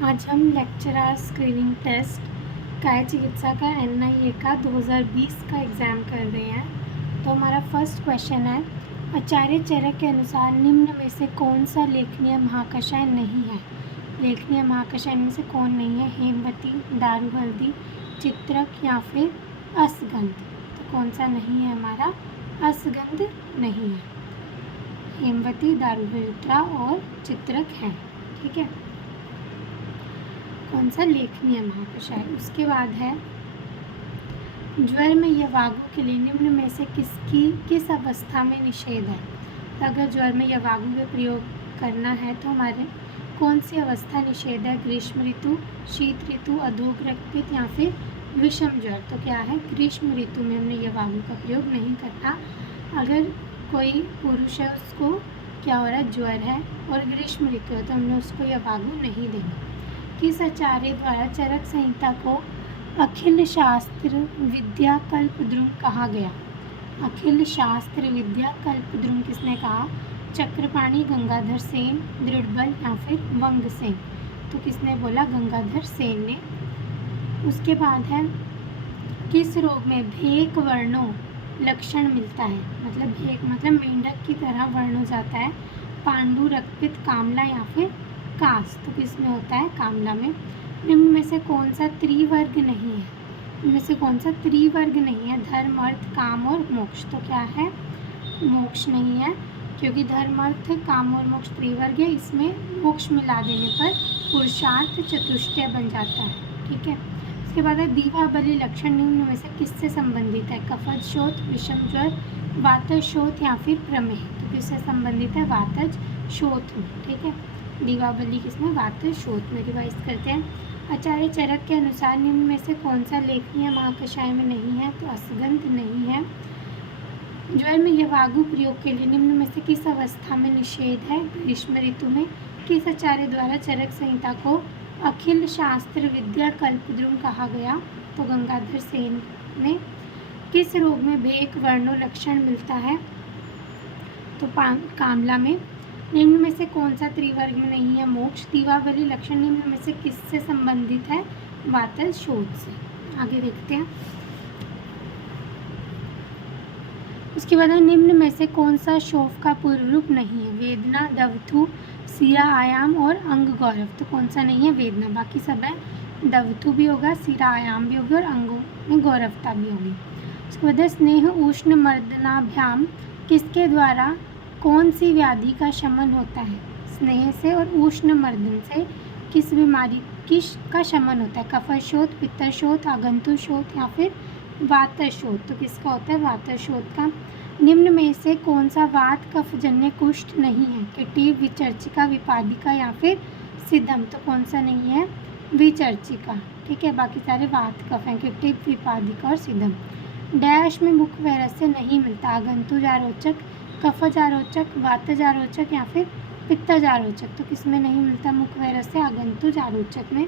आज हम lecturer screening test काय चिकित्सा का NIA का 2020 का एग्ज़ाम कर रहे हैं। तो हमारा फर्स्ट क्वेश्चन है, आचार्य चरक के अनुसार निम्न में से कौन सा लेखनीय महाकषाय नहीं है। लेखनीय महाकषाय में से कौन नहीं है? हेमवती, दारू हल्दी, चित्रक या फिर असगंध। तो कौन सा नहीं है हमारा? असगंध नहीं है। हेमवती, दारू हल्दी और चित्रक है। ठीक है, कौन सा लेखनीय महाकषाय। उसके बाद है, ज्वर में यवागु के लिए निम्न में से किस अवस्था में निषेध है। तो अगर ज्वर में यवागु का प्रयोग करना है तो हमारे कौन सी अवस्था निषेध है? ग्रीष्म ऋतु, शीत ऋतु, अधोग रक्तपित्त या फिर विषम ज्वर। तो क्या है? ग्रीष्म ऋतु में हमने यवागु का प्रयोग नहीं करना। अगर कोई पुरुष है, उसको क्या हो रहा है? ज्वर है और ग्रीष्म ऋतु है, तो हमने उसको यवागु नहीं देना। किस आचार्य द्वारा चरक संहिता को अखिल शास्त्र विद्या कल्पद्रुम कहा गया? अखिल शास्त्र विद्या कल्पद्रुम किसने कहा? चक्रपाणी, गंगाधर सेन, दृढ़बल या फिर वंग सेन। तो किसने बोला? गंगाधर सेन ने। उसके बाद है, किस रोग में भेक वर्णों लक्षण मिलता है? मतलब भेक मतलब मेंढक की तरह वर्ण हो जाता है। पांडु, रक्तपित्त, कामला या फिर कास। तो किसमें होता है? कामला में। निम्न में से कौन सा त्रिवर्ग नहीं है? इनमें से कौन सा त्रिवर्ग नहीं है? धर्म, अर्थ, काम और मोक्ष। तो क्या है? मोक्ष नहीं है, क्योंकि धर्म, अर्थ, काम और मोक्ष त्रिवर्ग है। इसमें मोक्ष मिला देने पर पुरुषार्थ चतुष्टय बन जाता है। ठीक है, इसके बाद है, दीवाबली लक्षण निम्न में से किससे संबंधित है? कफज शोथ, विषम ज्वर, वातज शोथ या फिर प्रमेह। तो किससे संबंधित है? वातज शोथ में। ठीक है, दीवाबली किसमें? वातज शोथ में। रिवाइज करते हैं, आचार्य चरक के अनुसार निम्न में से कौन सा लेखनीय महाकषाय में नहीं है? तो असगंध नहीं है। ज्वर में यवागु प्रयोग के लिए निम्न में से किस अवस्था में निषेध है? ग्रीष्म ऋतु में। किस आचार्य द्वारा चरक संहिता को अखिल शास्त्र विद्या कल्पद्रुम कहा गया? तो गंगाधर सेन ने। किस रोग में भेक वर्णो लक्षण मिलता है? तो कामला में। निम्न में से कौन सा त्रिवर्ग में नहीं है? मोक्ष। दीवाबली लक्षण निम्न में से किससे संबंधित है? वातज शोथ से। आगे देखते हैं, उसके बाद निम्न में से कौन सा शोफ का पूर्व रूप नहीं है? वेदना, दवथु, सिरा आयाम और अंग गौरव। तो कौन सा नहीं है? वेदना। बाकी सब है, दवथु भी होगा, सिरा आयाम भी होगी और अंगों में गौरवता भी होगी। उसके बाद स्नेह उष्ण मर्दनाभ्याम किसके द्वारा कौन सी व्याधि का शमन होता है? स्नेह से और उष्ण मर्दन से किस बीमारी का शमन होता है? कफशोथ, पित्तशोथ, आगंतुशोथ या फिर वातशोथ। तो किसका होता है? वातशोथ का। निम्न में से कौन सा वात कफजन्य कुष्ठ नहीं है? किटी, विचर्चिका, विपादिका या फिर सिद्धम। तो कौन सा नहीं है? विचर्चिका। ठीक है, बाकी सारे वात कफ हैं, किटी, विपादिका और सिद्धम। डैश में मुख वैरस्य नहीं मिलता? आगंतुजारोचक, कफजारोचक, वातजारोचक या फिर पित्तजारोचक। तो किसमें नहीं मिलता मुख वैरस्य? आगंतुजारोचक में।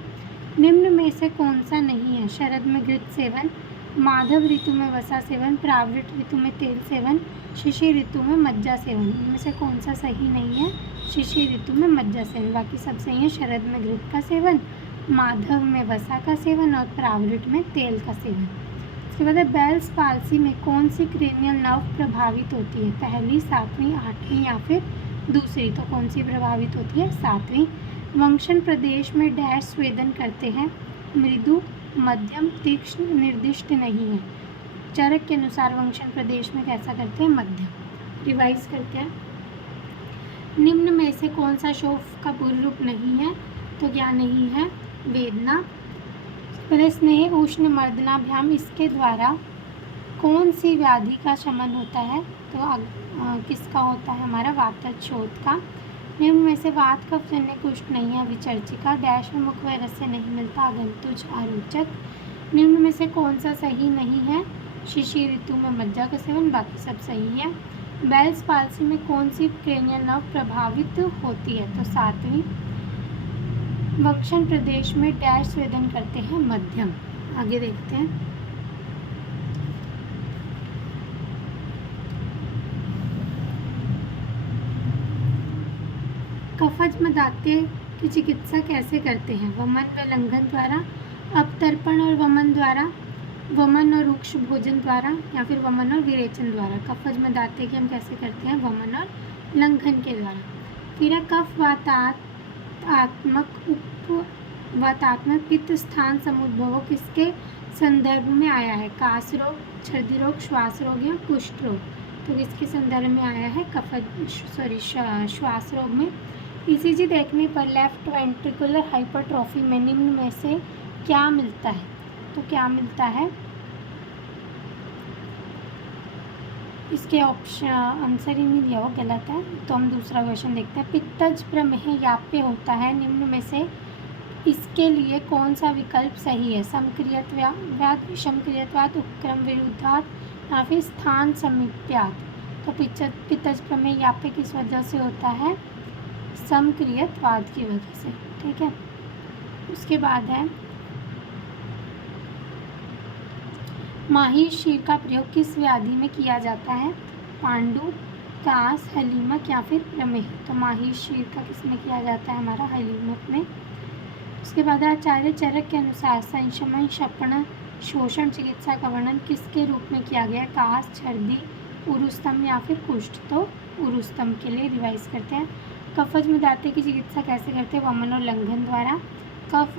निम्न में से कौन सा नहीं है? शरद में घृत सेवन, माधव ऋतु में वसा सेवन, प्रावृत ऋतु में तेल सेवन, शिशिर ऋतु में मज्जा सेवन। इनमें से कौन सा सही नहीं है? शिशिर ऋतु में मज्जा सेवन। बाकी सब सही है। शरद में घृत का सेवन, माधव में वसा का सेवन और प्रावृत में तेल का सेवन। इसके बाद बेल्स पाल्सी में कौन सी क्रेनियल नर्व प्रभावित होती है? पहली, सातवीं, आठवीं या फिर दूसरी। तो कौन सी प्रभावित होती है? सातवीं। वंशन प्रदेश में डैश स्वेदन करते हैं? मृदु, मध्यम, तीक्ष्ण, निर्दिष्ट नहीं है। चरक के अनुसार वंशन प्रदेश में कैसा करते हैं? मध्यम। रिवाइज करते हैं, निम्न में से कौन सा शोफ का पूर्व रूप नहीं है? तो क्या नहीं है? वेदना। स्नेह उष्ण मर्दनाभ्याम, इसके द्वारा कौन सी व्याधि का शमन होता है? तो किसका होता है? हमारा वातज शोथ का। निम्न में से वात कफजन्य कुष्ठ नहीं है? विचर्चिका। डैश में मुख वैरस्य नहीं मिलता? आगंतुज आरोचक। निम्न में से कौन सा सही नहीं है? शिशिर ऋतु में मज्जा का सेवन। बाकी सब सही है। बेल्स पाल्सी में कौन सी क्रेनियल नर्व प्रभावित होती है? तो सातवीं। वंशन प्रदेश में डैश स्वेदन करते हैं? मध्यम। आगे देखते हैं, कफज मदात्य की चिकित्सा कैसे करते हैं? वमन व लंघन द्वारा, अपतर्पण और वमन द्वारा, वमन और रुक्ष भोजन द्वारा, या फिर वमन और विरेचन द्वारा। कफज में दाते की हम कैसे करते हैं? वमन और लंघन के द्वारा। फिर है कफ वातात्मक पित्त स्थान समुद्भव किसके संदर्भ में आया है? कास रोग, छर्दी रोग, श्वास रोग या कुष्ठ रोग। तो किसके संदर्भ में आया है? श्वास रोग में। ईसीजी देखने पर लेफ्ट वेंट्रिकुलर हाइपरट्रॉफी में निम्न में से क्या मिलता है? तो क्या मिलता है? इसके ऑप्शन आंसर ही नहीं दिया, वो गलत है। तो हम दूसरा क्वेश्चन देखते हैं। पित्तज प्रमेह याप्य होता है, निम्न में से इसके लिए कौन सा विकल्प सही है? समक्रियत्वाद, विषमक्रियत्वाद, उपक्रम विरुद्धात या फिर स्थान समीप्यात। तो पित्तज प्रमेह याप्य किस वजह से होता है? समक्रियत्वाद की वजह से। ठीक है। उसके बाद है माही शीर का प्रयोग किस व्याधि में किया जाता है? पांडु, कास, हलीमक या फिर प्रमेह। तो माही शीर का किस में किया जाता है? हमारा हलीमक में। उसके बाद आचार्य चरक के अनुसार संशमन, शपण, शोषण चिकित्सा का वर्णन किसके रूप में किया गया? कास, छर्दी, उरुस्तम या फिर कुष्ठ। तो उरुस्तम के लिए रिवाइज करते हैं। कफज में दाते की चिकित्सा कैसे करते हैं? वमन और लंघन द्वारा। कफ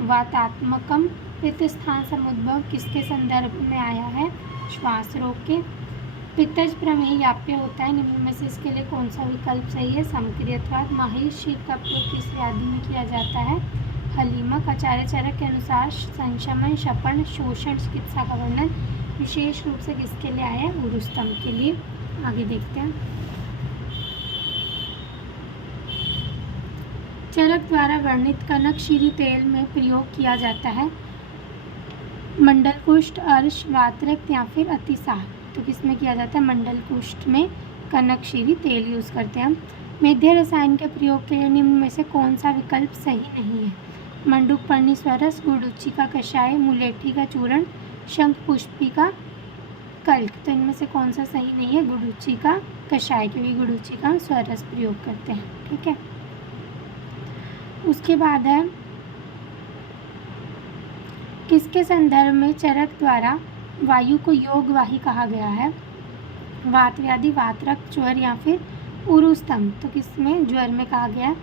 वातात्मकम पित्त स्थान समुद्भव किसके संदर्भ में आया है? श्वास रोग के। पित्तज प्रमेह याप्य होता है, निम्न में से इसके लिए कौन सा विकल्प सही है? समक्रियत्वाद। माही शीर का प्रयोग किस व्याधि में किया जाता है? हलीमक। आचार्य चरक के अनुसार संशमन, शपण, शोषण चिकित्सा का वर्णन विशेष रूप से किसके लिए आया है? उरुस्तम के लिए। आगे देखते हैं। चरक द्वारा वर्णित कनकशिरी तेल में प्रयोग किया जाता है मंडल कुष्ठ, अर्श, वातरक्त या फिर अतिसार। तो किस में किया जाता है? मंडल कुष्ठ में कनकशिरी तेल यूज़ करते हैं हम। मेध्य रसायन के प्रयोग के लिए निम्न में से कौन सा विकल्प सही नहीं है? मंडूक पर्णी स्वरस, गुड़ुची का कषाय, मुलेठी का चूर्ण, शंख पुष्पी का कल्क। तो इनमें से कौन सा सही नहीं है? गुड़ुची का कषाय, क्योंकि गुड़ुची का स्वरस प्रयोग करते हैं। ठीक है। उसके बाद है किसके संदर्भ में चरक द्वारा वायु को योगवाही कहा गया है? वात व्याधि, वातरक्त, ज्वर या फिर उरुस्तम। तो किसमें? ज्वर में कहा गया है।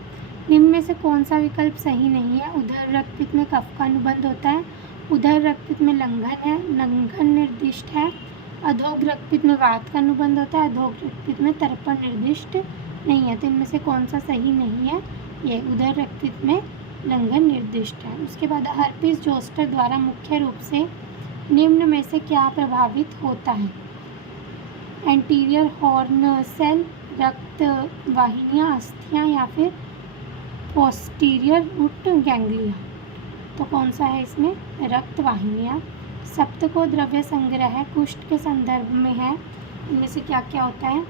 निम्न में से कौन सा विकल्प सही नहीं है? उदर रक्तपित्त में कफ का अनुबंध होता है, उदर रक्तपित्त में लंघन है, लंघन निर्दिष्ट है। अधोग रक्तपित्त में वात का अनुबंध होता है, अधोग रक्तपित्त में तर्पण निर्दिष्ट नहीं है। तो इनमें से कौन सा सही नहीं है? ये उदर रक्तपित्त में लंघन निर्दिष्ट है। उसके बाद हर्पिस जोस्टर द्वारा मुख्य रूप से निम्न में से क्या प्रभावित होता है? एंटीरियर हॉर्न सेल, रक्त वाहिनियाँ, अस्थियाँ या फिर पोस्टीरियर रूट गैंग्लिया। तो कौन सा है इसमें? रक्त वाहिनियाँ। सप्तको द्रव्य संग्रह कुष्ठ के संदर्भ में है, इनमें से क्या क्या होता है?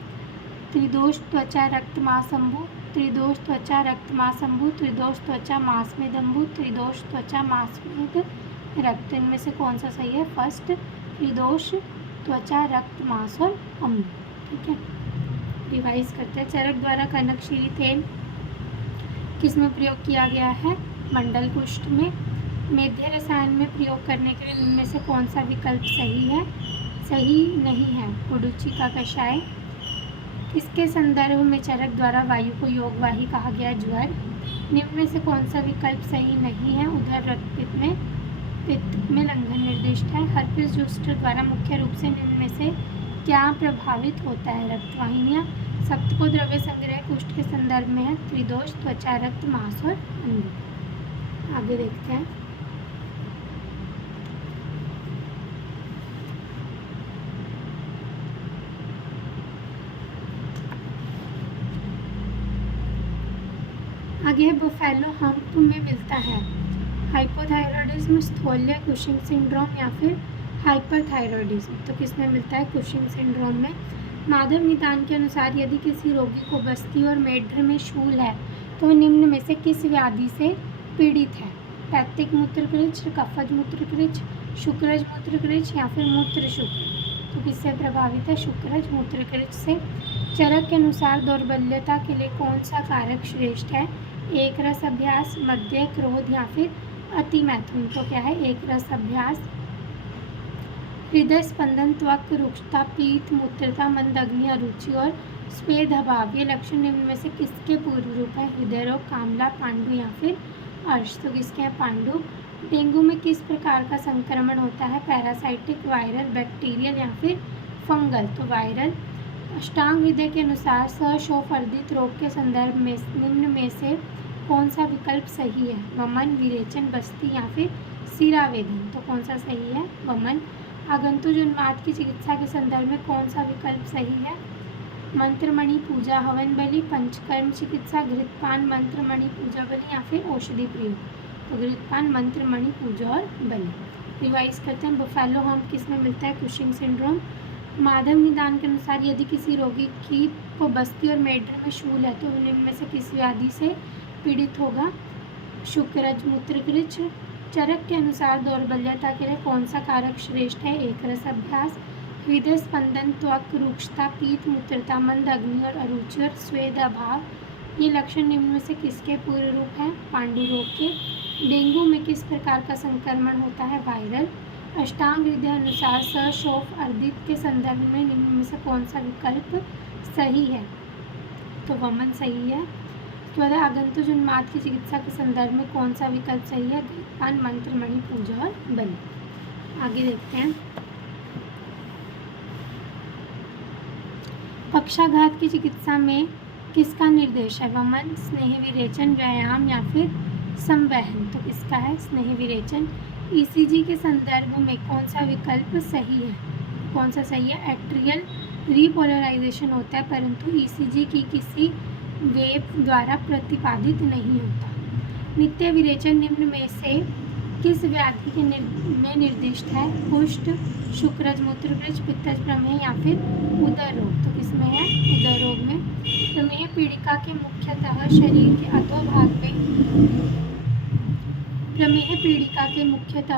त्रिदोष त्वचा रक्त मांसंभु, त्रिदोष त्वचा रक्त मांसंभु, त्रिदोष त्वचा मांसमेद अंबु, त्रिदोष त्वचा मांसमेद रक्त। इनमें से कौन सा सही है? फर्स्ट, त्रिदोष त्वचा रक्त मांस और अंबु। ठीक है। रिवाइज करते हैं। चरक द्वारा कनकशिरी तेल किस में प्रयोग किया गया है? मंडल कुष्ठ में। मेध्य रसायन में प्रयोग करने के लिए इनमें से कौन सा विकल्प सही है? सही नहीं है, गुड़ुची का कषाय। इसके संदर्भ में चरक द्वारा वायु को योगवाही कहा गया, ज्वर। निम्न में से कौन सा विकल्प सही नहीं है? उधर रक्तपित्त में लंघन निर्दिष्ट है। हर्पिस जोस्टर द्वारा मुख्य रूप से निम्न में से क्या प्रभावित होता है? रक्तवाहिनियाँ। सप्तको द्रव्य संग्रह कुष्ठ के संदर्भ में है, त्रिदोष त्वचा रक्त मांस और अंग। आगे देखते हैं। आगे बुफेलो हम्प में मिलता है हाइपोथायरॉयडिज्म, स्थौल्य, कुशिंग सिंड्रोम या फिर हाइपरथायरॉयडिज्म। तो किस में मिलता है? कुशिंग सिंड्रोम में। माधव निदान के अनुसार यदि किसी रोगी को बस्ती और मेढ्र में शूल है तो वह निम्न में से किस व्याधि से पीड़ित है? पैत्तिक मूत्रकृच, कफज मूत्रकृच, शुक्रज मूत्रकृच या फिर मूत्र शुक्र। तो किससे प्रभावित है? शुक्रज मूत्रकृच से। चरक के अनुसार दौर्बल्यता के लिए कौन सा कारक श्रेष्ठ है? एक रस अभ्यास, मध्य, क्रोध या फिर अति मैथुन। तो क्या है? एक रस अभ्यास। हृदय स्पंदन, त्वक रुक्षता, पीत, मूत्रता, मंद अग्नि, अरुचि और स्वेद अभाव, ये लक्षण निम्न में से किसके पूर्व रूप है? हृदय रोग, कामला, पांडु या फिर अर्श। तो किसके हैं? पांडु। डेंगू में किस प्रकार का संक्रमण होता है? पैरासाइटिक, वायरल, बैक्टीरियल या फिर फंगल। तो वायरल। अष्टांग हृदय के अनुसार सशोफर्दित रोग के संदर्भ में निम्न में से कौन सा विकल्प सही है? वमन, विरेचन, बस्ती या फिर सिरावेदन। तो कौन सा सही है? वमन। आगंतुक उन्माद की चिकित्सा के संदर्भ में कौन सा विकल्प सही है? मंत्रमणि, पूजा, हवन बलि, पंचकर्म चिकित्सा, घृतपान, मंत्रमणि, पूजा बलि या फिर औषधि प्रयोग। तो घृतपान, मंत्रमणि, पूजा और बलि। रिवाइज करते हैं। बफेलो हम्प किस में मिलता है? Cushing syndrome. माधव निदान के अनुसार यदि किसी रोगी की को बस्ती और मेडर में शूल है तो निम्न में से किस व्याधि से पीड़ित होगा? शुक्रज मूत्रकृच। चरक के अनुसार दौर्बल्यता के लिए कौन सा कारक श्रेष्ठ है? एक रस अभ्यास। हृदय स्पंदन, त्वक रुक्षता, पीत, मूत्रता, मंद अग्नि और अरुचि और स्वेद अभाव, ये लक्षण निम्न में से किसके पूर्व रूप हैं? पांडु रोग के। डेंगू में किस प्रकार का संक्रमण होता है? वायरल। अष्टांग हृदय अनुसार सशोफ अर्दित के संदर्भ में निम्न में से कौन सा विकल्प सही है? तो वमन सही है। उसके बाद आगंतुक उन्माद की चिकित्सा के संदर्भ में कौन सा विकल्प सही है? घृतपान, मंत्रमणि, पूजा और बलि। आगे देखते हैं। पक्षाघात की चिकित्सा में किसका निर्देश है? वमन, स्नेह विरेचन, व्यायाम या फिर संवहन। तो किसका है? स्नेह विरेचन। ईसीजी के संदर्भ में कौन सा विकल्प सही है? कौन सा सही है? एट्रियल रीपोलराइजेशन होता है परंतु ईसीजी की किसी वेव द्वारा प्रतिपादित नहीं होता। नित्य विरेचन निम्न में से किस व्याधि के में निर्दिष्ट है? कुष्ठ, शुक्रज मूत्रकृच, पित्तज, प्रमेह या फिर उदर रोग। तो किसमें है? उदर रोग में। प्रमेह पीड़िका के मुख्यतः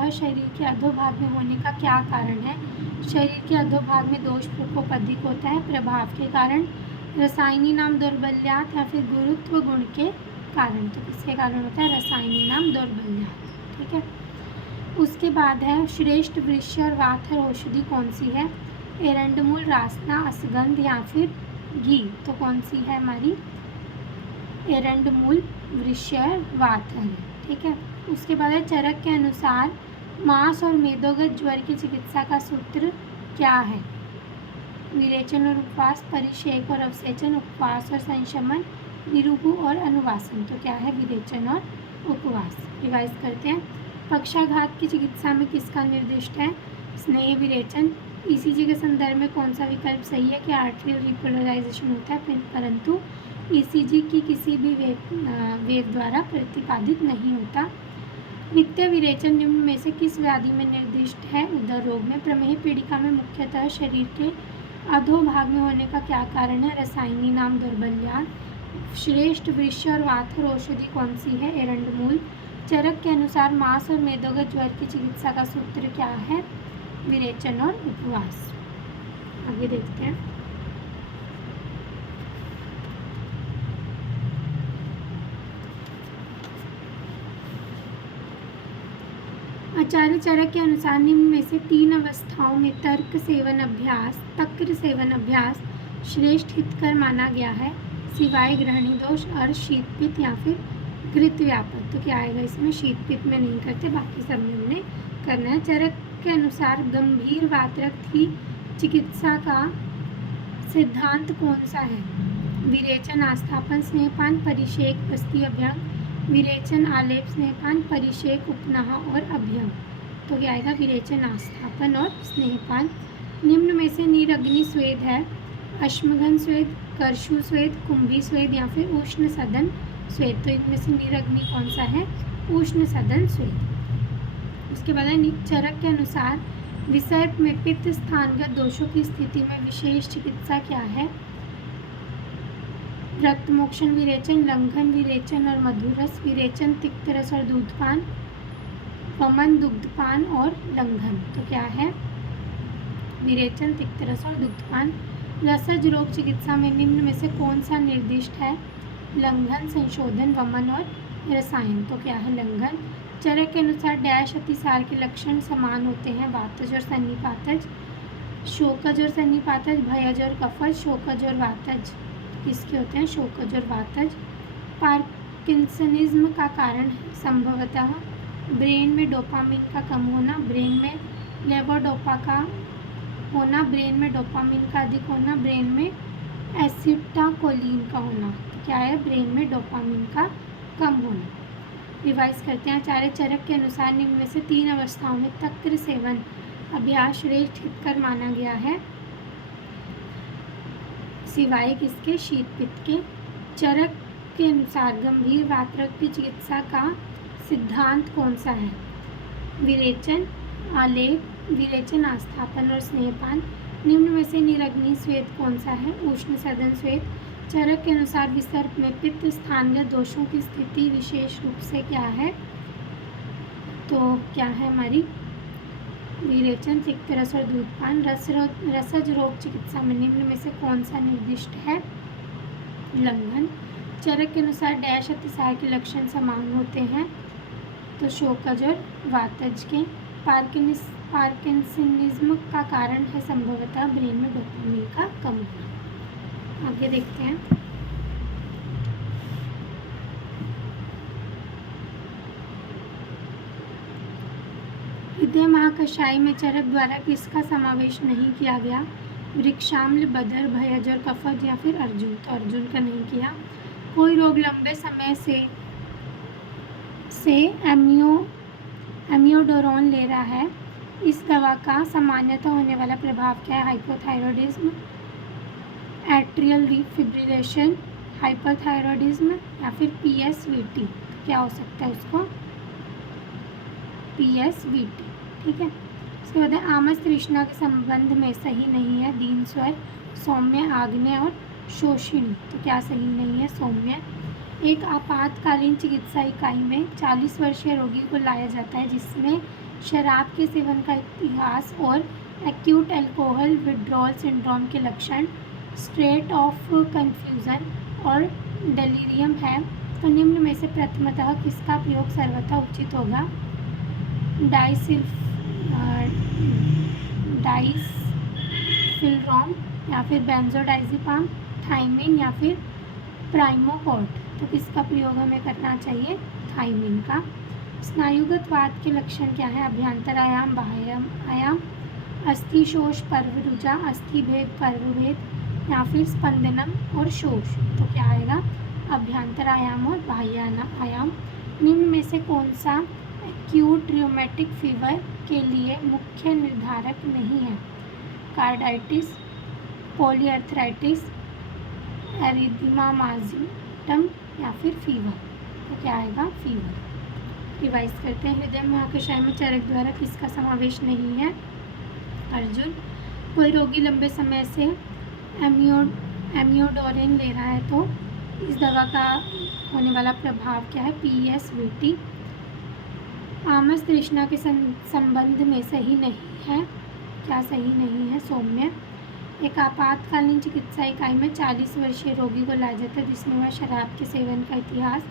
शरीर के अधोभाग में होने का क्या कारण है? शरीर के अधोभाग में दोष प्रकोप अधिक होता है। प्रभाव के कारण, रसायनी नाम दौर्बल्यात या फिर गुरुत्व गुण के कारण। तो किसके कारण होता है? रसायनी नाम दौर्बल्यात। ठीक है। उसके बाद है श्रेष्ठ वृक्ष और वाथर औषधि कौन सी है? एरंडमूल, रासना, असगंध या फिर घी। तो कौन सी है हमारी? एरंडमूल, वृक्ष और वाथर। ठीक है। उसके बाद है चरक के अनुसार मांस और मेदोगत ज्वर की चिकित्सा का सूत्र क्या है? विरेचन और उपवास, परिषेक और अवसेचन, उपवास और संशमन, निरूपु और अनुवासन। तो क्या है? विरेचन और उपवास। रिवाइज करते हैं। पक्षाघात की चिकित्सा में किसका निर्दिष्ट है? स्नेह विरेचन। ईसीजी के संदर्भ में कौन सा विकल्प सही है? कि आर्टरियल रिपोलराइजेशन होता है परंतु ईसीजी की किसी भी वेव द्वारा प्रतिपादित नहीं होता। नित्य विरेचन निम्न में से किस व्याधि में निर्दिष्ट है? उदर रोग में। प्रमेह पीड़िका में मुख्यतः शरीर के अधोभाग में होने का क्या कारण है? रसायनी नाम दौर्बल्यात। श्रेष्ठ वृक्ष और वाथर औषधि कौन सी है? एरंडमूल। चरक के अनुसार मांस और मेदोगत ज्वर की चिकित्सा का सूत्र क्या है? विरेचन और उपवास। आगे देखते हैं। आचार्य चरक के अनुसार निम्न में से 3 अवस्थाओं में तक्र सेवन अभ्यास श्रेष्ठ हितकर माना गया है सिवाय ग्रहणी दोष, अर्श, शीतपित्त या फिर घृत व्यापक। तो क्या आएगा इसमें? शीतपित्त में नहीं करते, बाकी सब में हमने करना है। चरक के अनुसार गंभीर वातरक्त की चिकित्सा का सिद्धांत कौन सा है? विरेचन, आस्थापन, स्नेहपान, परिषेक, बस्ती, अभ्यंग। विरेचन, आलेप, स्नेहपान, परिषेक, उपनाह और अभ्यंग। तो क्या आएगा? विरेचन, आस्थापन और स्नेहपान। निम्न में से निरग्नि स्वेद है? अश्मघन स्वेद, करशु स्वेद, कुंभी स्वेद या फिर उष्ण सदन स्वेद। तो इनमें से निरग्नि कौन सा है? उष्ण सदन स्वेद। उसके बाद है चरक के अनुसार विसर्प में पित्त स्थानगत दोषों की स्थिति में विशेष चिकित्सा क्या है? रक्तमोक्षण विरेचन, लंघन विरेचन और मधुरस विरेचन, तिक्त रस और दूधपान, वमन, दुग्धपान और लंघन। तो क्या है? विरेचन, तिक्तरस और दुग्धपान। रसज रोग चिकित्सा में निम्न में से कौन सा निर्दिष्ट है? लंघन, संशोधन, वमन और रसायन। तो क्या है? लंघन। चरक के अनुसार डैश अतिसार के लक्षण समान होते हैं? वातज और सन्निपातज, शोकज और सन्निपातज, भयज और कफज, शोकज और वातज। किसके होते हैं? शोकज और वातज। पार्किंसनिज्म का कारण संभवतः ब्रेन में डोपामिन का कम होना, ब्रेन में लेवोडोपा का होना, ब्रेन में डोपामिन का अधिक होना, ब्रेन में एसिटाकोलिन का होना। तो क्या है? ब्रेन में डोपामिन का कम होना। रिवाइज करते हैं। आचार्य चरक के अनुसार निम्न में से 3 अवस्थाओं में तक्र सेवन अभ्यास श्रेष्ठ हितकर माना गया है, सिवाय किसके? शीत पित्त के। चरक के अनुसार गंभीर वातरक्त की चिकित्सा का सिद्धांत कौन सा है? विरेचन, आलेप, विरेचन, आस्थापन और स्नेहपान। निम्न में से निरग्नि स्वेद कौन सा है? उष्ण सदन स्वेद। चरक के अनुसार विसर्प में पित्त स्थानगत दोषों की स्थिति विशेष रूप से क्या है? तो क्या है हमारी? विरेचन, तिक्तरस और दूधपान। रसज रोग चिकित्सा में निम्न में से कौन सा निर्दिष्ट है? लंघन। चरक के अनुसार डैश अतिसार के लक्षण समान होते हैं? तो शोकज और वातज के। पार्किंसनिज्म का कारण है संभवतः ब्रेन में डोपामिन का कम होना। आगे देखते हैं। हृदय महाकषाय में चरक द्वारा किसका समावेश नहीं किया गया? वृक्षाम्ल, बदर, भयज और कफज या फिर अर्जुन। तो अर्जुन का नहीं किया। कोई रोग लंबे समय से एमियोडोरोन ले रहा है, इस दवा का सामान्यतः होने वाला प्रभाव क्या है? हाइपोथायरॉयडिज्म, एट्रियल फिब्रिलेशन, हाइपरथायरॉयडिज्म या फिर PSVT। क्या हो सकता है उसको? PSVT। ठीक है। इसके बाद आमस तृष्णा के संबंध में सही नहीं है? दीन स्वर, सौम्य, आग्नेय और शोषिणी। तो क्या सही नहीं है? सौम्य। एक आपातकालीन चिकित्सा इकाई में 40 वर्षीय रोगी को लाया जाता है जिसमें शराब के सेवन का इतिहास और एक्यूट अल्कोहल विड्रॉल सिंड्रोम के लक्षण, स्टेट ऑफ कन्फ्यूज़न और डेलीरियम है। तो निम्न में से प्रथमतः किसका प्रयोग सर्वथा उचित होगा? डाइसिल्फ्रोम या फिर बेंजोडाइज़ेपाम, थाइमिन या फिर प्राइमोकॉर्ड। तो किसका प्रयोग हमें करना चाहिए? थाइमिन का। स्नायुगत वात के लक्षण क्या है? अभ्यंतर आयाम, बाह्य आयाम, अस्थिशोष, पर्वरुजा, अस्थिभेद, पर्वभेद या फिर स्पंदनम और शोष। तो क्या आएगा? अभ्यंतर आयाम और बाह्य आयाम। निम्न में से कौन सा एक्यूट रियोमेटिक फीवर के लिए मुख्य निर्धारक नहीं है? कार्डाइटिस, पॉलीआर्थराइटिस, एरिथमा माजिटम या फिर फीवर। तो क्या आएगा? फीवर। रिवाइज करते हैं। हृदय महाकषाय में चरक द्वारा किसका समावेश नहीं है? अर्जुन। कोई रोगी लंबे समय से एमियोडोरिन ले रहा है तो इस दवा का होने वाला प्रभाव क्या है? PSVT। आमस तृष्णा के संबंध में सही नहीं है? क्या सही नहीं है? सौम्य। एक आपातकालीन चिकित्सा इकाई में 40 वर्षीय रोगी को लाया जाता है जिसमें वह शराब के सेवन का इतिहास,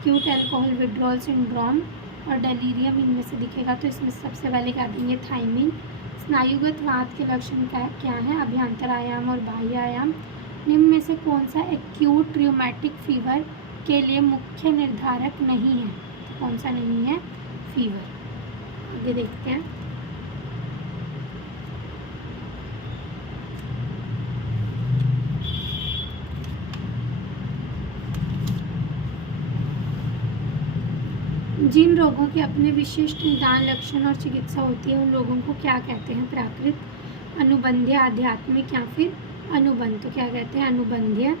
एक्यूट अल्कोहल विड्रॉल सिंड्रोम और डेलीरियम इनमें से दिखेगा। तो इसमें सबसे पहले क्या देंगे? थाइमिन। स्नायुगत वात के लक्षण क्या है? अभ्यंतर आयाम और बाह्य आयाम। निम्न में से कौन सा एक्यूट रियोमेटिक फीवर के लिए मुख्य निर्धारक नहीं है? कौन सा नहीं है? फीवर। आगे देखते हैं। जिन रोगों के अपने विशिष्ट निदान, लक्षण और चिकित्सा होती है उन लोगों को क्या कहते हैं? प्राकृत, अनुबंध्य, आध्यात्मिक या फिर अनुबंध। तो क्या कहते हैं? अनुबंध्य।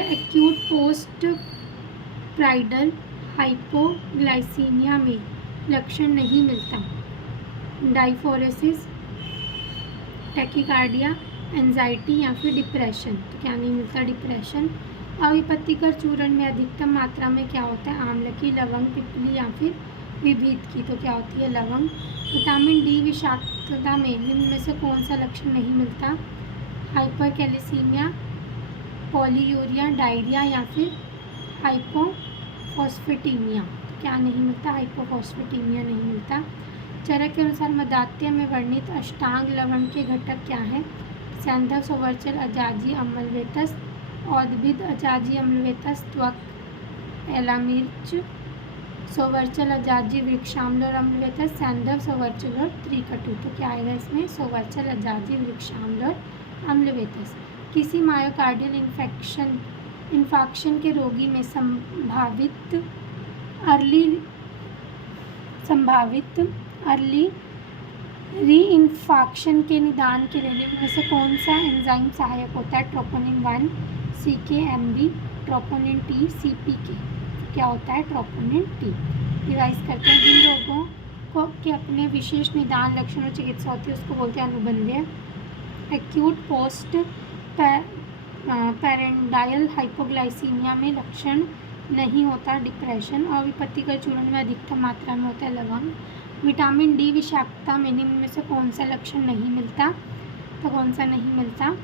एक्यूट पोस्ट प्राइडल हाइपोग्लाइसीमिया में लक्षण नहीं मिलता। डाइफोरेसिस, टैकीकार्डिया, एंजाइटी या फिर डिप्रेशन। तो क्या नहीं मिलता? डिप्रेशन। अविपत्तिकर चूर्ण में अधिकतम मात्रा में क्या होता है? आमलकी, लवंग, पिपली या फिर विभीत की, तो क्या होती है लवंग। विटामिन डी विषाक्तता में निम्न में से कौन सा लक्षण नहीं मिलता, हाइपरकैल्सीमिया, पॉलीयूरिया, डायरिया या फिर हाइपोफॉस्फेटीमिया। क्या नहीं मिलता, हाइपोफॉस्फेटीमिया नहीं मिलता। चरक के अनुसार मदात्य में वर्णित अष्टांग लवण के घटक क्या हैं, सैंधव, सोवर्चल, अजाजी, अम्लवेतस, औद्भिद, अजाजी, अम्लवेतस, त्वक, एलामिर्च, सोवर्चल, अजाजी, वृक्षाम्ल और अम्लवेतस, सैंधव, सोवर्चल और त्रिकटु। तो क्या आएगा इसमें, सोवर्चल, अजाजी, वृक्षाम्ल और अम्लवेतस। किसी मायोकार्डियल इन्फाक्शन के रोगी में संभावित अर्ली री-इन्फाक्शन के निदान के लिए निम्न में से कौन सा एंजाइम सहायक होता है, troponin 1, CKMB, troponin T, CPK। क्या होता है, ट्रोपोनिन T। रिवाइज करते हैं, जिन रोगों को के अपने विशेष निदान लक्षण और चिकित्सा होती है उसको बोलते हैं अनुबंधीय। एक्यूट पोस्ट पैरेंडाइल हाइपोग्लाइसीमिया में लक्षण नहीं होता, डिप्रेशन। अविपत्तिकर चूर्ण में अधिकतम मात्रा में होता है लवंग। विटामिन डी विषाक्तता में निम्न में से कौन सा लक्षण नहीं मिलता, तो कौन सा नहीं मिलता,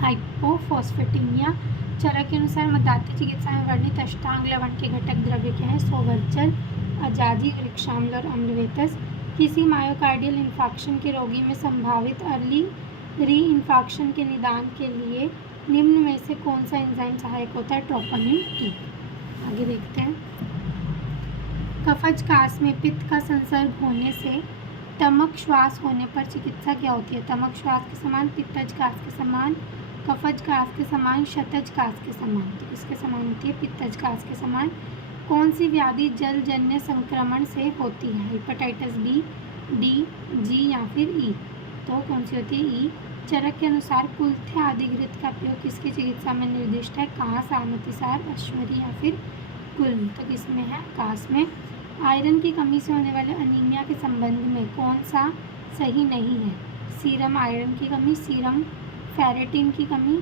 हाइपोफॉस्फेटीमिया। चरक के अनुसार मदात्य चिकित्सा में वर्णित अष्टांग लवण के घटक द्रव्य क्या है, सोवर्चल, अजाजी, वृक्षाम्ल और अम्लवेतस। किसी मायोकार्डियल इन्फाक्शन के रोगी में संभावित अर्ली री इन्फाक्शन के निदान के लिए निम्न में से कौन सा एंजाइम सहायक होता है, ट्रोपोनिन T। आगे देखते हैं, कफज कास में पित्त का संसर्ग होने से तमक श्वास होने पर चिकित्सा क्या होती है, तमक श्वास के समान, पित्तज कास के समान, कफज कास के समान, शतज कास के समान। तो इसके समान होती है पित्तज कास के समान। कौन सी व्याधि जलजन्य संक्रमण से होती है, हेपेटाइटिस B, D, G या फिर E। तो कौन सी होती है, E। चरक के अनुसार कुल्थ्य आदि घृत का प्रयोग किसकी चिकित्सा में निर्दिष्ट है, कास, आमतिसार, अश्वरी या फिर कुल्म। तो किसमें है, कास में। आयरन की कमी से होने वाले अनीमिया के संबंध में कौन सा सही नहीं है, सीरम आयरन की कमी, सीरम फेरेटिन की कमी,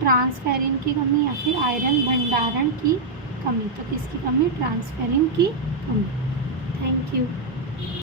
ट्रांसफेरिन की कमी या फिर आयरन भंडारण की कमी। तो किसकी कमी, ट्रांसफेरिन की कमी। Thank you.